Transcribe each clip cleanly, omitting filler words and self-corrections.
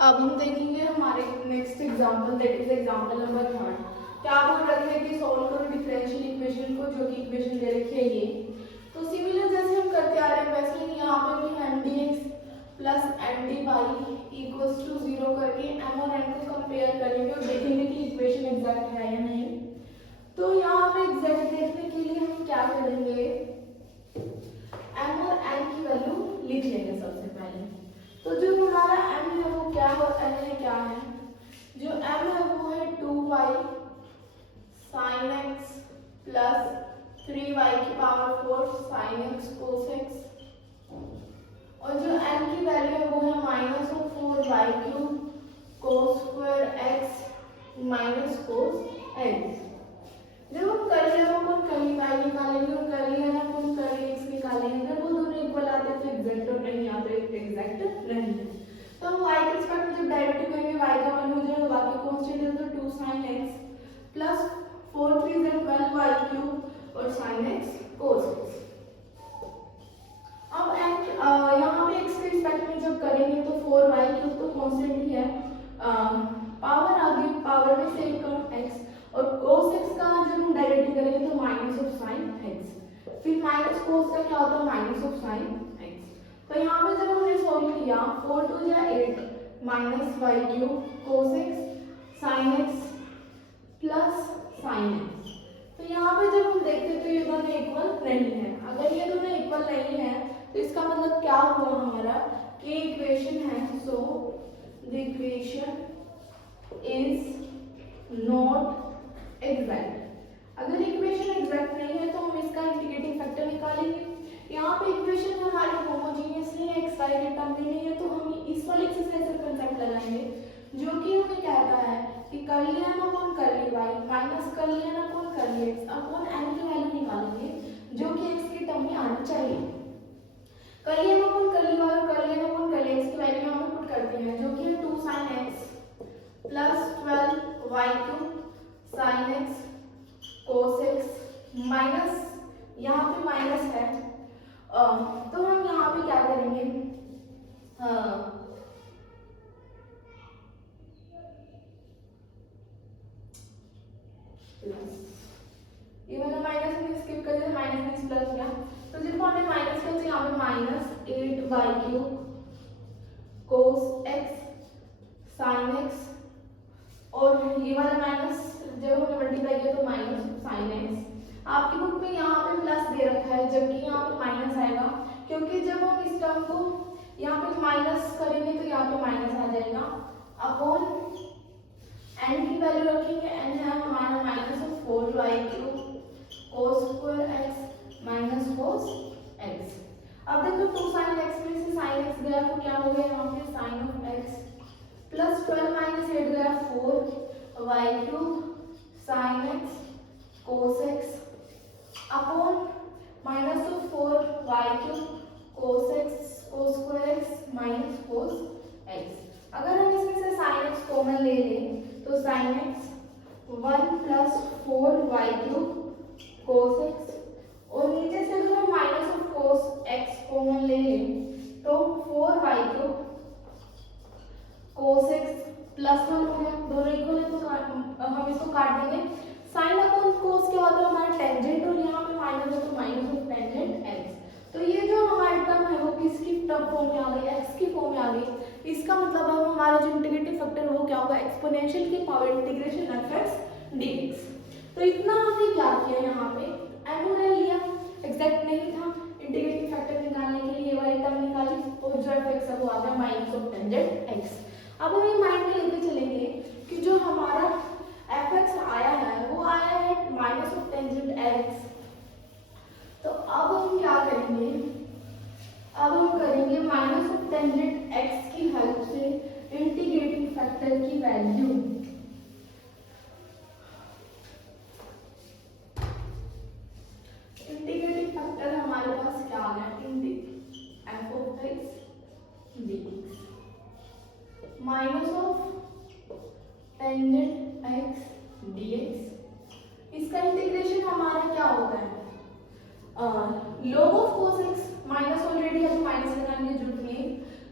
अब हम देखेंगे हमारे next example, that is example number 3। क्या बोल रखे हैं कि सॉल्व करो डिफरेंशियल इक्वेशन को, जो कि इक्वेशन दे रखी है ये। तो सिमिलर जैसे हम करते आ रहे हैं वैसे ही यहाँ पे भी M D X plus M D Y equals to 0 करके एम और एन को कंपेयर करेंगे और देखेंगे कि इक्वेशन एग्जैक्ट है या नहीं। तो यहाँ पे एग्जैक्ट देखने के लिए हम क्या करेंगे, एम और एन की वैल्यू लिख लेंगे सबसे पहले। तो जो हमारा m है वो क्या है और n है क्या है। जो m है वो है 2y sin x plus 3y की power 4 sin x cos x, और जो n की वैल्यू है वो है minus of 4y cube cos square x minus cos x। जब हम कर्ली में कौन कर्ली y निकालेंगे और कर्ली है ना कौन कर्ली x निकालेंगे, अगर वो दोनों इक्वल आते हैं तो एग्जैक्ट और नहीं आते एग्जैक्ट नहीं है। तो हम y के रिस्पेक्ट में जब डायरेक्ट करेंगे y का 1 हो जाएगा, बाकी कांस्टेंट है तो 2 sin x plus 4 3 is 12y cube और sin x cos x। अब यहाँ पे x के रिस्पेक्ट में जब करेंगे तो 4y क्यूब तो कांस्टेंट ही है, पावर आगे पावर में से एक x, और cos x का जब हम डायरेक्ट करेंगे तो माइनस ऑफ sin x, फिर माइनस cos का क्या होता है माइनस ऑफ sin x। तो यहाँ पे जब हमने सॉल्व किया 4 2 या 8 minus y cube cos x sin x plus sin x। तो यहाँ पे जब हम देखते हैं तो ये दोनों इक्वल नहीं है। अगर ये दोनों इक्वल नहीं है तो इसका मतलब क्या हुआ हमारा कि इक्वेशन है, so the equation is not exact. अगर इक्वेशन एग्जैक्ट नहीं है तो हम इसका इंटीग्रेटिंग फैक्टर निकालेंगे। यहाँ पे इक्वेशन हमारी होमोजीनियस नहीं है, एक्स वाई के टर्म में नहीं है, तो हम इस वाले एक्सरसाइज का कांसेप्ट लगाएंगे जो कि हमें कहता है कि curly M upon curly Y minus curly N upon curly X upon N की वैल्यू निकालेंगे जो कि एक्स के टर्म में आनी चाहिए। Curly M upon curly Y और curly N upon curly X की वैल्यू यहाँ पे पुट करते हैं जो कि है 2 sin x plus 12y cube sin x cos x minus यहाँ पे माइनस है, तो हम यहाँ पे क्या करेंगे, ये वाला माइनस में स्किप कर देते, माइनस में प्लस हो गया। तो जब हमने माइनस किया तो यहाँ पे minus 8y cube cos x sin x, और ये वाला माइनस जब हमने मल्टीप्लाई किया तो माइनस sin x। आपकी बुक में यहाँ पे प्लस दे रखा है जबकि यहाँ पे माइनस आएगा, क्योंकि जब हम इस टर्म को यहाँ पे माइनस करेंगे तो यहाँ पे माइनस आ जाएगा अपॉन n की वैल्यू रखेंगे, n है हमारा minus of 4y cube cos square x minus cos x। अब देखो 2 sin x में से sin x गया तो क्या हो गया यहाँ पे sin of x plus 12 minus 8 गया 4y cube sin x cos x upon minus of 4y cube cos x cos square x minus cos x। अगर हम इसमें से sin x कॉमन ले लें तो sin x 1 plus 4y cube cos x, और नीचे से अगर हम minus of cos x common ले लें तो 4y cube cos x plus 1 हो गया, दोनों इक्वल है तो हम इसको काट देंगे। sin अपॉन cos क्या होता है हमारा टेंजेंट, और यहाँ पे माइनस है तो माइनस ऑफ टेंजेंट x। तो ये जो हमारी टर्म है वो किसकी टर्म फॉर्म में आ गई, x की फॉर्म में आ गई। इसका मतलब अब हमारा जो इंटीग्रेटिव फैक्टर है वो क्या होगा, एक्सपोनेंशियल की पावर इंटीग्रेशन एफ dx। तो इतना हमने क्या किया, यहाँ पे m और n लिया, एग्जैक्ट नहीं था, इंटीग्रेटिव फैक्टर निकालने के लिए ये वाली टर्म निकाली और जो f है वो आ गया माइनस ऑफ टेंजेंट x। अब हम ये माइंड में लेके चलेंगे कि जो हमारा f आया है वो आया है माइनस ऑफ टेंजेंट x। तो अब हम क्या करेंगे, अब हम करेंगे माइनस ऑफ टेंजेंट x की हेल्प से इंटीग्रेटिंग फैक्टर की वैल्यू। इंटीग्रेटिंग फैक्टर हमारे पास क्या आ गया, f of x dx minus of tangent x dx। इसका इंटीग्रेशन हमारा क्या होता है, log of cos x minus already है तो माइनस लगाने की जरूरत नहीं,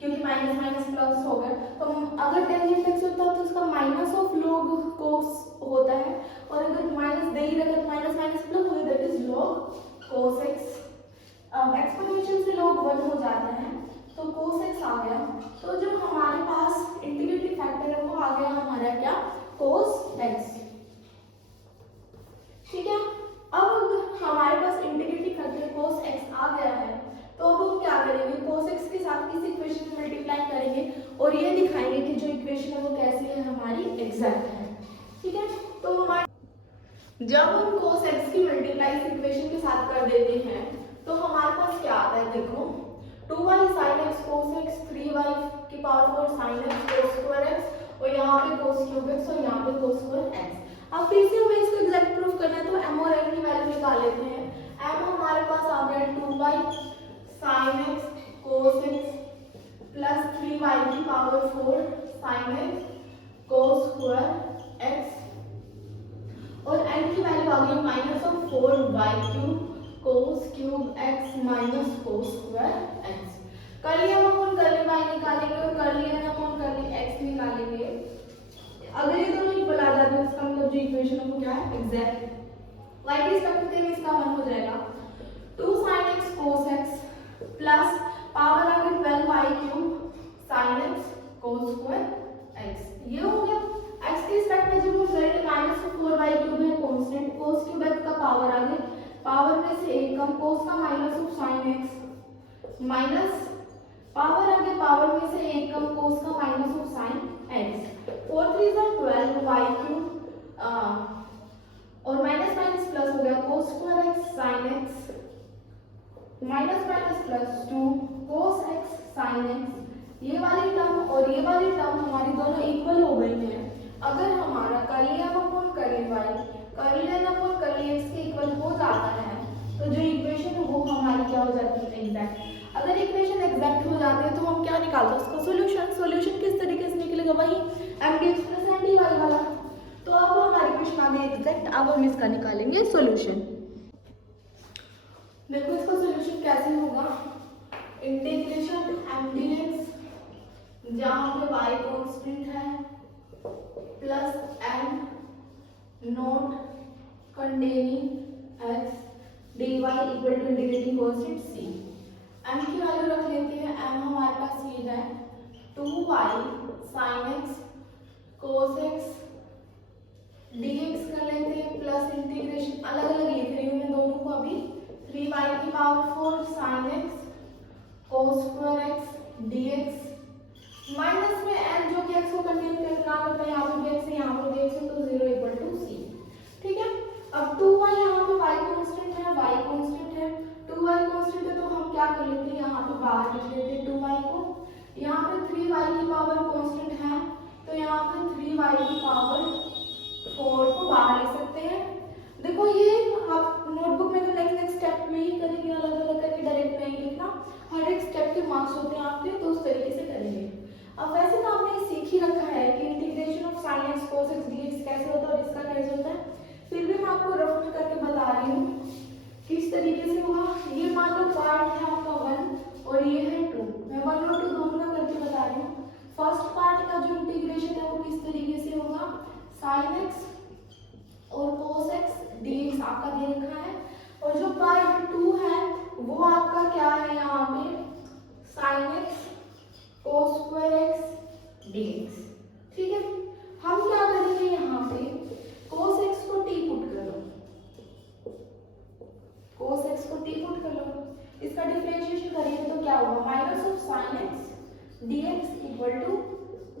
क्योंकि माइनस माइनस प्लस हो गया। तो हम अब अगर टेंजेंट एक्स होता है तो उसका माइनस ऑफ log cos होता है, और अगर माइनस दे ही रखा तो माइनस माइनस प्लस हो जाता है, that is log cos x। अब एक्सपोनेंशियल से log 1 हो जाता है तो cos x आ गया। तो जो हमारे पास इंटीग्रेटिंग फैक्टर है वो आ गया हमारा क्या, cos x। ठीक है, अब हमारे पास इंटीग्रेटिंग फैक्टर cos x आ गया है, तो अब हम क्या करेंगे, cos x के साथ किस इक्वेशन में मल्टीप्लाई करेंगे और ये दिखाएंगे कि जो इक्वेशन है वो कैसी है, हमारी एग्जैक्ट है। ठीक है, तो हमारे जब हम cos x की मल्टीप्लाई इस इक्वेशन के साथ कर देते हैं तो हमारे पास क्या आता है, देखो 2y sin x cos x 3y की power 4 sin x cos square x और यहाँ पे cos cube x और यहाँ पे cos square x। अब फिर से हमें इसको एग्जैक्ट प्रूफ करना है तो m और n की वैल्यू निकाल लेते हैं। m हमारे पास आ गया 2y sin x cos x plus 3y की power 4 sin x cos square x और n की वैल्यू आ गई minus of 4y cube cos cube x minus cos square x। कर लिया हम अपन कर ली y निकालेंगे और कर लिया ना अपन कर ली x निकालेंगे। अगर ये दोनों इक्वल आ जाते हैं इसका मतलब जो इक्वेशन है वो क्या है, एग्जैक्ट। y के रिस्पेक्ट में इसका वन हो जाएगा 2 sin x cos x plus power आ गई 12y cube sin x cos square x। ये हो गया। x के रिस्पेक्ट में जब हम करेंगे माइनस 4y क्यूब है कांस्टेंट, cos क्यूब x का पावर आ गई, पावर में से एक कम cos का minus of sin x minus power आ गया, पावर में से एक कम cos का minus of sin x 4 3 12 y cube और माइनस माइनस प्लस हो गया cos square x sin x minus minus plus 2 cos x sin x। ये वाली टर्म और ये वाली टर्म हमारी दोनों इक्वल हो गई हैं। अगर हमारा कर लिया अपन कर ली y कर लिया अपन कर लिया x के इक्वल हो जाता है तो जो इक्वेशन है वो हमारी क्या हो जाती है, एग्जैक्ट। अगर इक्वेशन एग्जैक्ट हो जाती है तो हम क्या निकालते हैं, उसका सॉल्यूशन। सॉल्यूशन किस तरीके से निकलेगा, वही mdx प्लस dy वाला। तो अब हमारी इक्वेशन आ गई एग्जैक्ट। अब हम इसका निकालेंगे सॉल्यूशन। देखो इसका सॉल्यूशन कैसे होगा, इंटीग्रेशन mdx जहाँ पे y कांस्टेंट है plus m not containing x dy equal to integrating constant c। m की वैल्यू रख लेते हैं, m हमारे पास ये है 2y sin x cos x dx कर लेते हैं प्लस इंटीग्रेशन अलग अलग लिख रही हूँ मैं दोनों को अभी 3y की power 4 sin x cos square x dx minus में n जो कि x को कंटेन करता है, यहाँ पे भी x है यहाँ पे भी x है तो 0 इक्वल टू c। ठीक है, अब 2y यहाँ पे y कांस्टेंट है, y कांस्टेंट है, 2y कांस्टेंट है तो हम क्या कर लेते हैं, यहाँ पे बाहर लिख लेते हैं 2y को। यहाँ पे 3y की पावर कांस्टेंट है तो यहाँ पे 3y की पावर 4 को बाहर लिख सकते हैं। देखो ये आप नोटबुक में तो नेक्स्ट स्टेप में ही करेंगे, अलग अलग करके डायरेक्ट नहीं लिखना, हर एक स्टेप के मार्क्स होते हैं आपके, तो उस तरीके से करेंगे। अब वैसे तो आपने सीख ही रखा है कि integration of sin x cos x dx कैसे होता है और इसका कैसे होता है, फिर भी मैं आपको रफ में करके बता रही हूँ किस तरीके से होगा। ये मान लो पार्ट है आपका 1 और ये है 2, मैं 1 और 2 दोनों का करके बता रही हूँ। फर्स्ट पार्ट का जो इंटीग्रेशन है वो किस तरीके से होगा, sin x और cos x dx आपका दे रखा है, और जो पार्ट 2 है वो आपका क्या है, यहाँ पे sin x cos square x dx। ठीक है, हम क्या करेंगे, यहाँ पे cos x को t पुट करो, cos x को t पुट कर लो, इसका डिफरेंशिएशन करेंगे तो क्या होगा, minus of sin x dx equal to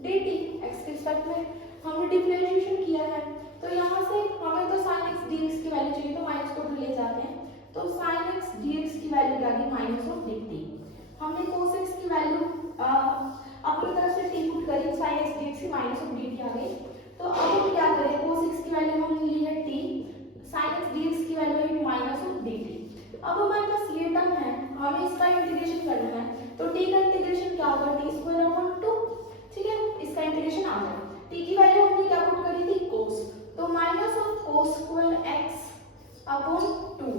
dt। x के रिस्पेक्ट में हमने डिफरेंशिएशन किया है तो यहाँ से हमें तो sin x dx की वैल्यू चाहिए तो माइनस को ले जाते हैं, तो sin x dx की वैल्यू क्या गई, माइनस ऑफ dt। हमने cos x की वैल्यू अपनी तरफ से t पुट करी, sin x dx की माइनस ऑफ dt आ गई। तो अब हम क्या करें, cos x की वैल्यू हमने ली है t, sin x dx की वैल्यू है माइनस ऑफ dt। अब हमारे पास ये टर्म है, हमें इसका इंटीग्रेशन करना है, तो t का इंटीग्रेशन क्या होगा, t स्क्वायर अपॉन 2। ठीक है, इसका इंटीग्रेशन आ गया। t की वैल्यू हमने क्या पुट करी थी, cos, तो minus of cos square x upon 2।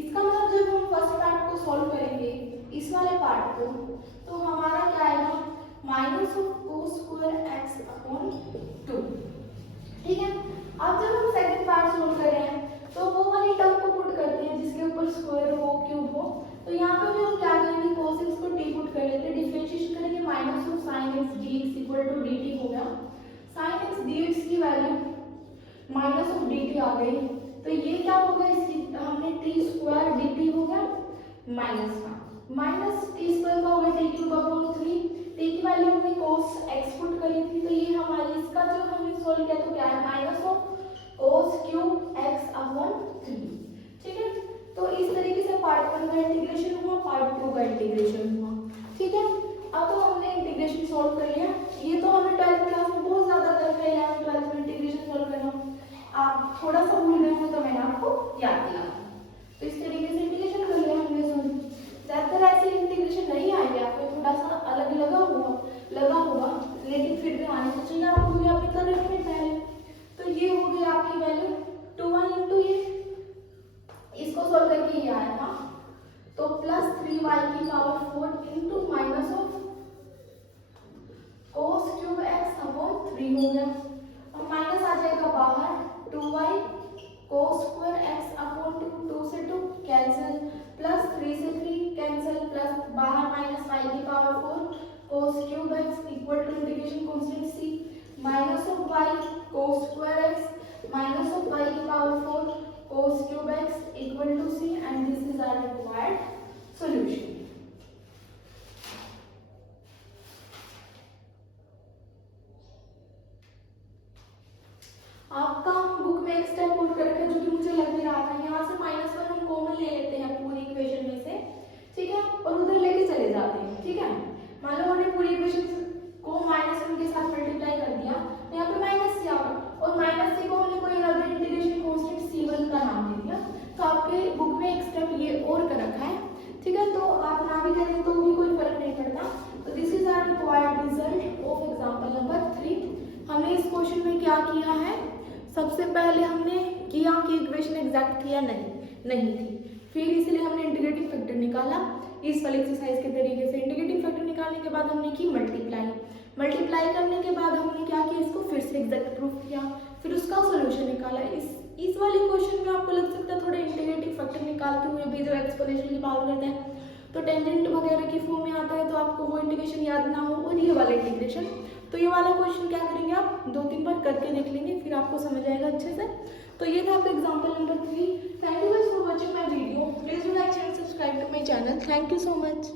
इसका मतलब जब हम फर्स्ट पार्ट को सॉल्व करेंगे इस वाले पार्ट को, तो हमारा क्या आएगा, minus of cos square x value minus of D T आ गई, तो ये क्या होगा, इसकी हमने टी स्क्वायर डी टी हो गया माइनस का, माइनस टी स्क्वायर का हो गया टी क्यूब अपॉन 3, टी की वैल्यू हमने cos x पुट करी थी, तो ये हमारी इसका जो हमने सोल्व किया तो क्या है minus of cos cube x upon 3। ठीक है, तो इस तरीके से पार्ट 1 का इंटीग्रेशन हुआ, पार्ट 2 का इंटीग्रेशन हुआ। ठीक है, अब तो हमने इंटीग्रेशन सॉल्व कर लिया, ये तो हमने 12th क्लास में बहुत ज्यादा कर लिया है, 12th में इंटीग्रेशन सॉल्व करना, आप थोड़ा सा भूल गए हो तो मैंने आपको याद दिला, तो इस तरीके से इंटीग्रेशन कर लिया हमने सॉल्व। ज्यादातर ऐसे इंटीग्रेशन नहीं आएंगे आपको, थोड़ा सा अलग लगा होगा लेकिन फिर भी आने तो चाहिए आपको, क्योंकि आपने कर रखे पहले। तो ये हो गई आपकी वैल्यू 2y इंटू ये, इसको सॉल्व करके ये आया था, तो प्लस 3y की power 4 into minus of cos cube x upon 3 हो गया, और माइनस आ जाएगा बाहर 2y cos square x upon 2 से 2 कैंसिल, प्लस 3 से 3 कैंसिल, प्लस बाहर माइनस y की power 4 cos cube x equal to integration constant c minus of y cos square x minus of y की power 4 cos cube x equal to c, and this is our required solution. आपका book में एक step और कर रखा है जो कि मुझे लग भी रहा था, यहाँ से -1 हम कॉमन ले लेते हैं पूरी इक्वेशन में से, ठीक है, और उधर लेके चले जाते हैं। ठीक है, मान लो हमने पूरी इक्वेशन को -1 के साथ मल्टीप्लाई कर दिया, तो यहाँ पे माइनस सी आ गया, और माइनस सी को हमने कोई अदर इंटीग्रेशन कांस्टेंट c1 का नाम दे दिया, तो आपके बुक में एक स्टेप ये और कर रखा है। ठीक है, तो आप ना भी करें तो भी कोई फर्क नहीं पड़ता। तो this is our required result of example number 3। हमने इस क्वेश्चन में क्या किया है, सबसे पहले हमने किया कि इक्वेशन एग्जैक्ट थी या नहीं थी, फिर इसलिए हमने इंटीग्रेटिंग फैक्टर निकाला इस वाली एक्सरसाइज के तरीके से। इंटीग्रेटिंग फैक्टर निकालने के बाद हमने की मल्टीप्लाई करने के बाद हमने क्या किया, इसको फिर से एग्जैक्ट प्रूफ किया, फिर उसका सॉल्यूशन निकाला। इस वाले क्वेश्चन में आपको लग सकता है थोड़ा इंटीग्रेटिंग फैक्टर निकालते हुए भी जो एक्सपोनेंशियल की पावर करते हैं तो टेंजेंट वगैरह की फॉर्म में आता है, तो आपको वो इंटीग्रेशन याद ना हो, और ये वाला इंटीग्रेशन, तो ये वाला क्वेश्चन क्या करेंगे आप 2-3 बार करके देख लेंगे, फिर आपको समझ आएगा अच्छे से। तो ये था आपका example number 3। Thank you guys for watching my video, please do like and subscribe to my channel. Thank you so much.